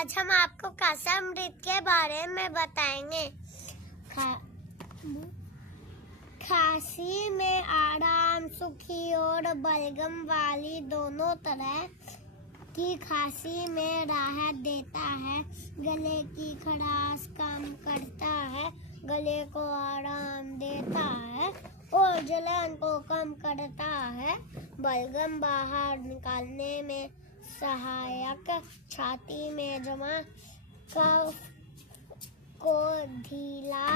आज हम आपको कासामृत के बारे में बताएंगे। खांसी में आराम, सूखी और बलगम वाली दोनों तरह की खांसी में राहत देता है। गले की खराश कम करता है, गले को आराम देता है और जलन को कम करता है। बलगम बाहर निकालने में सहायक, छाती में जमा कफ को ढीला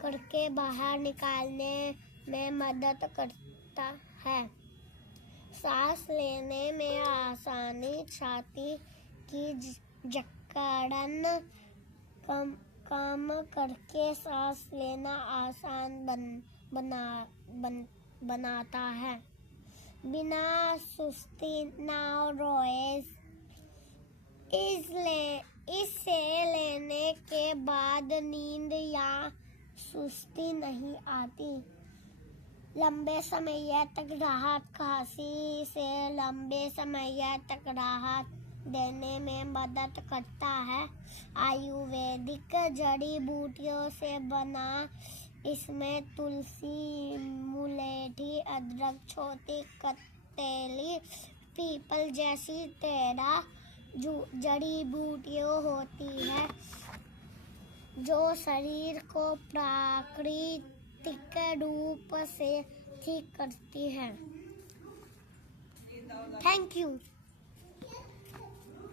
करके बाहर निकालने में मदद करता है। सांस लेने में आसानी, छाती की जकड़न कम करके सांस लेना आसान बनाता है। बिना सुस्ती ना रोए। इसे लेने के बाद नींद या सुस्ती नहीं आती। लंबे समय तक राहत, खांसी से लंबे समय तक राहत देने में मदद करता है। आयुर्वेदिक जड़ी बूटियों से बना, इसमें तुलसी, मुलेठी, अदरक, छोटी कतेली, पीपल जैसी 13 जड़ी बूटियां होती है जो शरीर को प्राकृतिक रूप से ठीक करती हैं। Thank you.